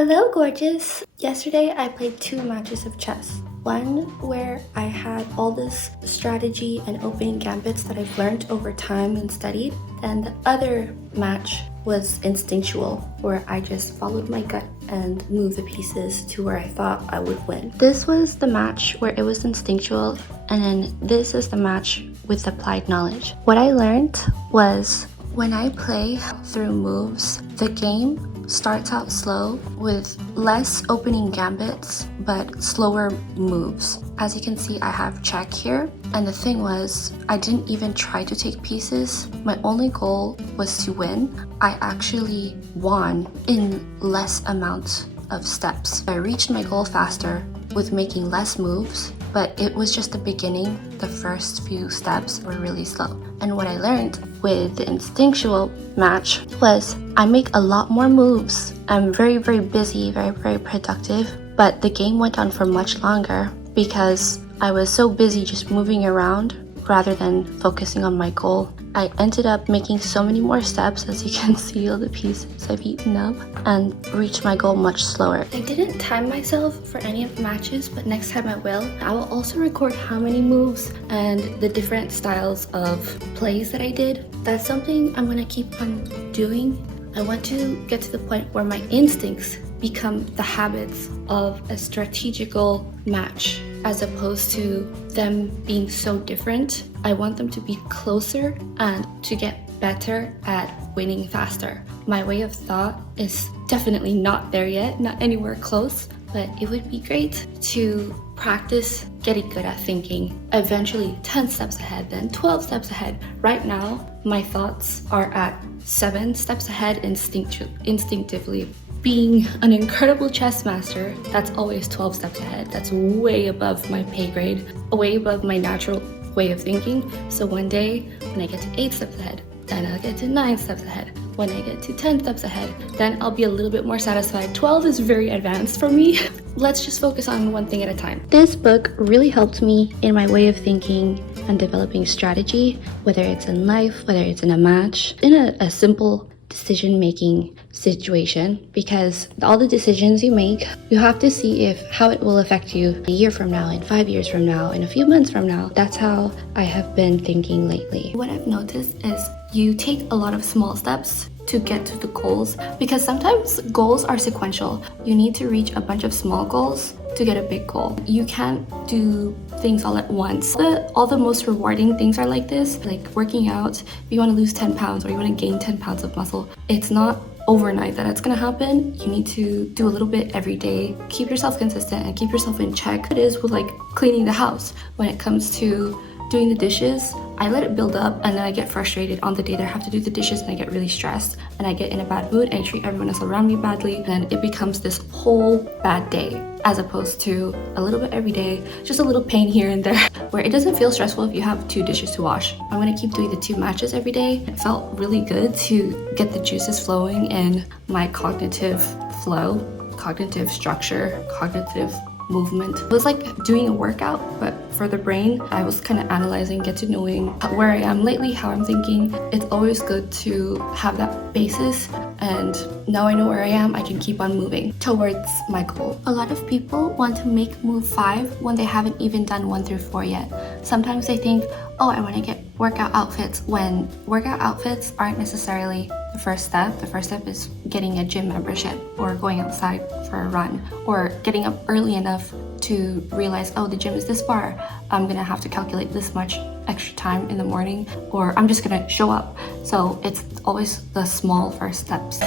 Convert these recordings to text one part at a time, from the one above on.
Hello, gorgeous! Yesterday I played 2 matches of chess. One where I had all this strategy and opening gambits that I've learned over time and studied, and the other match was instinctual, where I just followed my gut and moved the pieces to where I thought I would win. This was the match where it was instinctual, and then this is the match with applied knowledge. What I learned was when I play through moves, the game starts out slow with less opening gambits but slower moves. As you can see, I have check here, and the thing was, I didn't even try to take pieces. My only goal was to win. I actually won in less amount of steps. I reached my goal faster with making less moves, but it was just the beginning. The first few steps were really slow. And what I learned with the instinctual match was I make a lot more moves. I'm very busy, very productive, but the game went on for much longer because I was so busy just moving around rather than focusing on my goal. I ended up making so many more steps, as you can see all the pieces I've eaten up, and reached my goal much slower. I didn't time myself for any of the matches, but next time I will. I will also record how many moves and the different styles of plays that I did. That's something I'm gonna keep on doing. I want to get to the point where my instincts become the habits of a strategical match, as opposed to them being so different. I want them to be closer and to get better at winning faster. My way of thought is definitely not there yet, not anywhere close, but it would be great to practice getting good at thinking. Eventually 10 steps ahead, then 12 steps ahead. Right now, my thoughts are at 7 steps ahead instinctively. Being an incredible chess master, that's always 12 steps ahead. That's way above my pay grade, way above my natural way of thinking. So one day, when I get to 8 steps ahead, then I'll get to 9 steps ahead. When I get to 10 steps ahead, then I'll be a little bit more satisfied. 12 is very advanced for me. Let's just focus on one thing at a time. This book really helped me in my way of thinking and developing strategy, whether it's in life, whether it's in a match, in a simple decision-making situation, because all the decisions you make, you have to see how it will affect you a year from now, in 5 years from now, in a few months from now. That's how I have been thinking lately. What I've noticed is you take a lot of small steps to get to the goals, because sometimes goals are sequential. You need to reach a bunch of small goals to get a big goal. You can't do things all at once. All the most rewarding things are like this, like working out. If you want to lose 10 pounds or you want to gain 10 pounds of muscle, it's not overnight that it's gonna happen. You need to do a little bit every day. Keep yourself consistent and keep yourself in check. It is with like cleaning the house. When it comes to doing the dishes, I let it build up and then I get frustrated on the day that I have to do the dishes, and I get really stressed and I get in a bad mood and I treat everyone else around me badly, and it becomes this whole bad day, as opposed to a little bit every day, just a little pain here and there, where it doesn't feel stressful if you have 2 dishes to wash. I'm gonna keep doing the 2 matches every day. It felt really good to get the juices flowing in my cognitive flow, cognitive structure, cognitive movement. It was like doing a workout, but for the brain. I was kind of analyzing, get to knowing where I am lately, how I'm thinking. It's always good to have that basis, and now I know where I am, I can keep on moving towards my goal. A lot of people want to make move 5 when they haven't even done 1 through 4 yet. Sometimes they think, oh, I want to get workout outfits, when workout outfits aren't necessarily the first step. The first step is getting a gym membership, or going outside for a run, or getting up early enough to realize, oh, the gym is this far. I'm gonna have to calculate this much extra time in the morning, or I'm just gonna show up. So it's always the small first steps.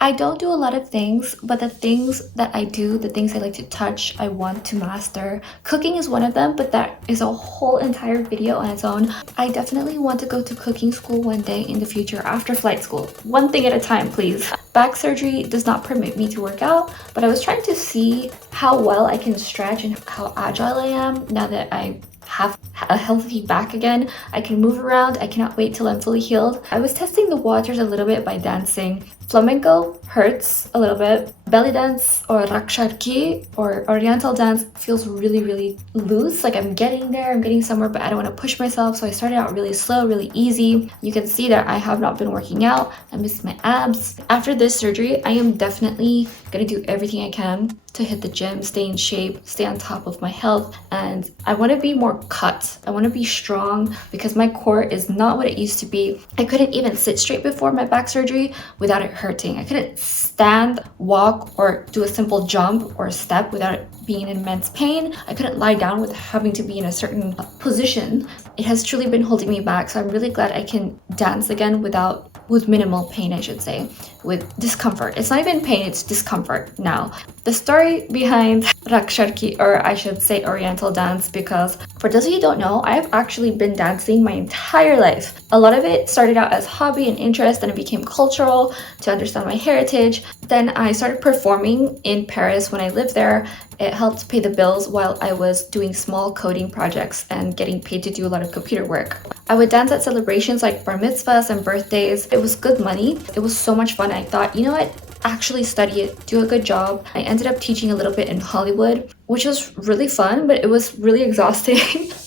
I don't do a lot of things, but the things that I do, the things I like to touch, I want to master. Cooking is one of them, but that is a whole entire video on its own. I definitely want to go to cooking school one day in the future after flight school. One thing at a time, please. Back surgery does not permit me to work out, but I was trying to see how well I can stretch and how agile I am now that I have a healthy back again. I can move around. I cannot wait till I'm fully healed. I was testing the waters a little bit by dancing. Flamenco hurts a little bit. Belly dance or raksharki or oriental dance feels really loose. Like I'm getting there, I'm getting somewhere, but I don't want to push myself. So I started out really slow, really easy. You can see that I have not been working out. I missed my abs. After this surgery, I am definitely gonna do everything I can to hit the gym, stay in shape, stay on top of my health, and I want to be more cut. I want to be strong because my core is not what it used to be. I couldn't even sit straight before my back surgery without it hurting. I couldn't stand, walk, or do a simple jump or step without it being in immense pain. I couldn't lie down with having to be in a certain position. It has truly been holding me back, so I'm really glad I can dance again with minimal pain, I should say, with discomfort. It's not even pain, it's discomfort now. The story behind Raksharki, or I should say Oriental dance, because for those of you who don't know, I've actually been dancing my entire life. A lot of it started out as hobby and interest, then it became cultural to understand my heritage. Then I started performing in Paris when I lived there. It helped pay the bills while I was doing small coding projects and getting paid to do a lot of computer work. I would dance at celebrations like bar mitzvahs and birthdays. It was good money. It was so much fun. I thought, you know what? Actually study it, do a good job. I ended up teaching a little bit in Hollywood, which was really fun, but it was really exhausting.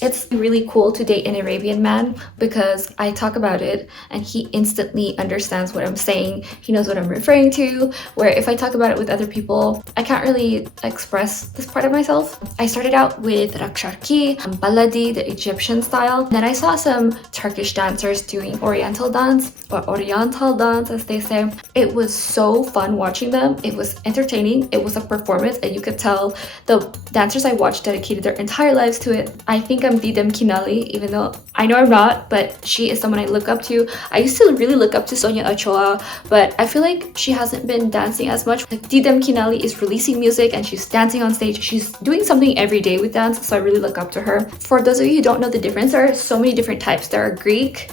It's really cool to date an Arabian man because I talk about it and he instantly understands what I'm saying. He knows what I'm referring to, where if I talk about it with other people, I can't really express this part of myself. I started out with Raksharki, Baladi, the Egyptian style. Then I saw some Turkish dancers doing Oriental dance, or Oriental dance as they say. It was so fun watching them. It was entertaining. It was a performance, and you could tell the dancers I watched dedicated their entire lives to it. I think I'm Didem Kinali, even though I know I'm not, but she is someone I look up to. I used to really look up to Sonia Ochoa, but I feel like she hasn't been dancing as much. Like Didem Kinali is releasing music and she's dancing on stage. She's doing something every day with dance, so I really look up to her. For those of you who don't know the difference, there are so many different types. There are Greek,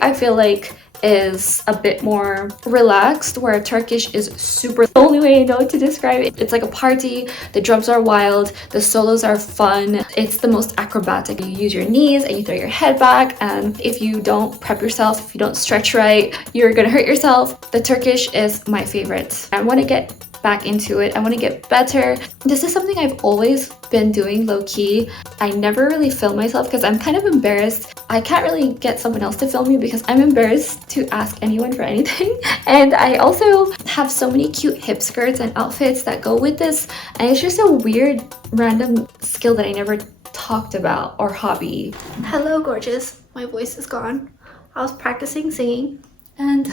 I feel like is a bit more relaxed, where Turkish is super, the only way I know to describe it. It's like a party, the drums are wild, the solos are fun, it's the most acrobatic. You use your knees and you throw your head back, and if you don't prep yourself, if you don't stretch right, you're gonna hurt yourself. The Turkish is my favorite. I want to get back into it. I want to get better. This is something I've always been doing low-key. I never really film myself because I'm kind of embarrassed. I can't really get someone else to film me because I'm embarrassed to ask anyone for anything. And I also have so many cute hip skirts and outfits that go with this, and it's just a weird random skill that I never talked about, or hobby. Hello gorgeous, my voice is gone. I was practicing singing and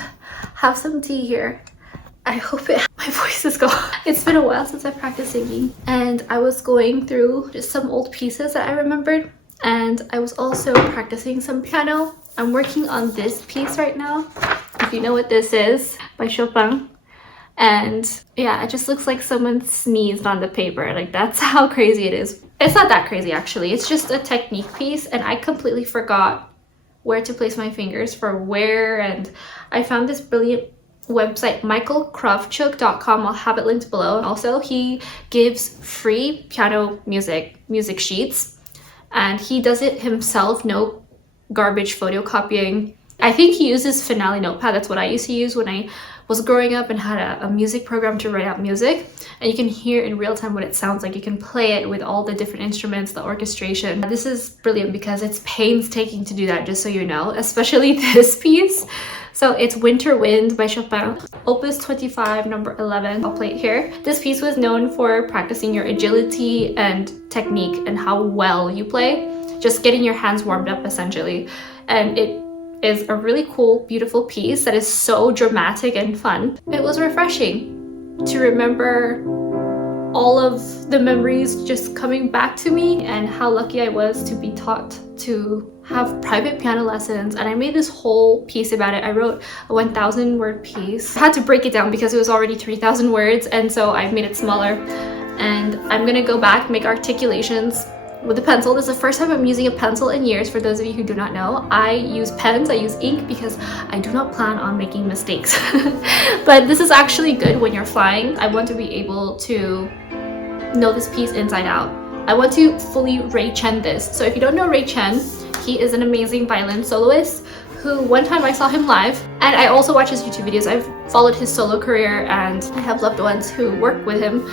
have some tea here. I hope my voice is gone. It's been a while since I practiced singing, and I was going through just some old pieces that I remembered, and I was also practicing some piano. I'm working on this piece right now, if you know what this is, by Chopin. And yeah, it just looks like someone sneezed on the paper. Like, that's how crazy it is. It's not that crazy actually. It's just a technique piece, and I completely forgot where to place my fingers for where, and I found this brilliant website, michaelkravchuk.com. I'll have it linked below. And also, he gives free piano music sheets, and he does it himself, no garbage photocopying. I think he uses Finale Notepad. That's what I used to use when I was growing up and had a music program to write out music, and you can hear in real time what it sounds like. You can play it with all the different instruments, the orchestration. This is brilliant because it's painstaking to do that, just so you know, especially this piece. So it's Winter Wind by Chopin, Opus 25, number 11. I'll play it here. This piece was known for practicing your agility and technique and how well you play, just getting your hands warmed up essentially. And it is a really cool, beautiful piece that is so dramatic and fun. It was refreshing to remember all of the memories just coming back to me, and how lucky I was to be taught to have private piano lessons. And I made this whole piece about it. I wrote a 1,000 word piece. I had to break it down because it was already 3,000 words, and so I've made it smaller. And I'm gonna go back, make articulations with a pencil. This is the first time I'm using a pencil in years. For those of you who do not know, I use pens, I use ink because I do not plan on making mistakes. But this is actually good when you're flying. I want to be able to know this piece inside out. I want to fully Ray Chen this. So if you don't know Ray Chen, he is an amazing violin soloist who one time I saw him live, and I also watch his YouTube videos. I've followed his solo career and I have loved ones who work with him.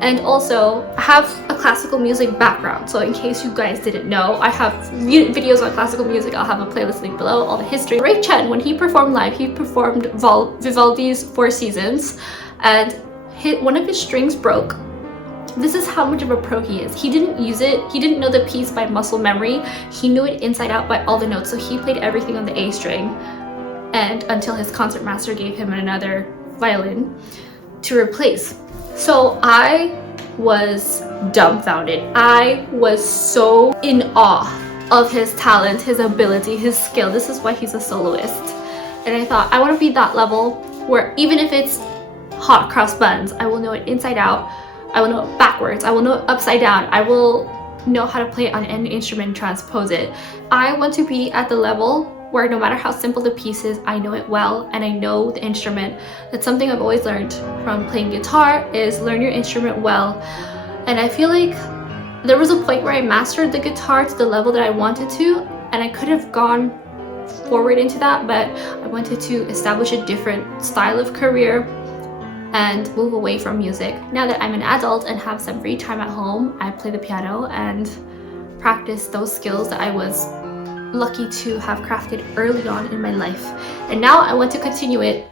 And also I have a classical music background, so in case you guys didn't know, I have videos on classical music. I'll have a playlist link below, all the history. Ray Chen, when he performed live, he performed Vivaldi's Four Seasons, and one of his strings broke. This is how much of a pro he is. He didn't use it. He didn't know the piece by muscle memory. He knew it inside out by all the notes. So he played everything on the A string, and until his concertmaster gave him another violin to replace. So I was dumbfounded. I was so in awe of his talent, his ability, his skill. This is why he's a soloist. And I thought, I want to be that level where even if it's hot cross buns, I will know it inside out. I will know it backwards. I will know it upside down. I will know how to play it on any instrument and transpose it. I want to be at the level where no matter how simple the piece is, I know it well and I know the instrument. That's something I've always learned from playing guitar, is learn your instrument well. And I feel like there was a point where I mastered the guitar to the level that I wanted to, and I could have gone forward into that, but I wanted to establish a different style of career and move away from music. Now that I'm an adult and have some free time at home, I play the piano and practice those skills that I was lucky to have crafted early on in my life. And now I want to continue it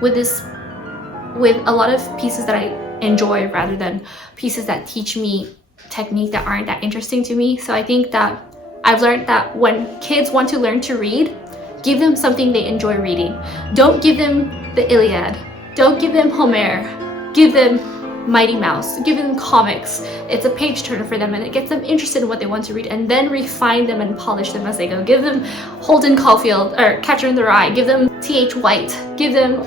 with a lot of pieces that I enjoy rather than pieces that teach me technique that aren't that interesting to me. So I think that I've learned that when kids want to learn to read, give them something they enjoy reading. Don't give them the Iliad. Don't give them Homer. Give them Mighty Mouse. Give them comics. It's a page turner for them and it gets them interested in what they want to read, and then refine them and polish them as they go. Give them Holden Caulfield or Catcher in the Rye. Give them T.H. White. Give them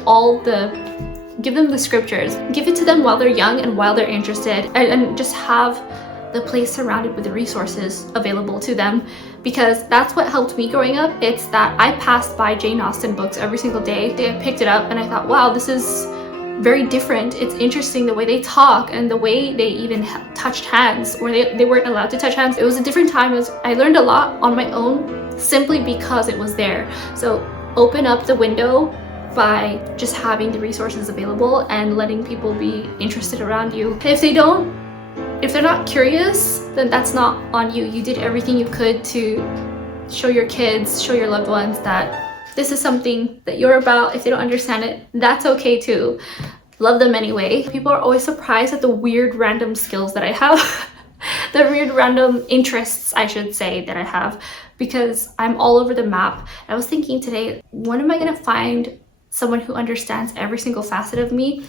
the scriptures. Give it to them while they're young and while they're interested, and just have the place surrounded with the resources available to them, because that's what helped me growing up. It's that I passed by Jane Austen books every single day. I picked it up and I thought, wow, this is very different. It's interesting the way they talk and the way they even touched hands, or they weren't allowed to touch hands. It was a different time. I learned a lot on my own simply because it was there. So open up the window by just having the resources available and letting people be interested around you. If they're not curious, then that's not on you. You did everything you could to show your kids, show your loved ones that this is something that you're about. If they don't understand it, that's okay too. Love them anyway. People are always surprised at the weird random skills that I have. The weird random interests, I should say, that I have, because I'm all over the map. I was thinking today, when am I gonna find someone who understands every single facet of me?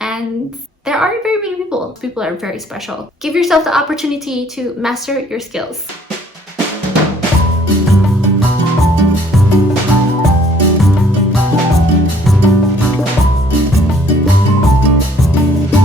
And there aren't very many people. People are very special. Give yourself the opportunity to master your skills.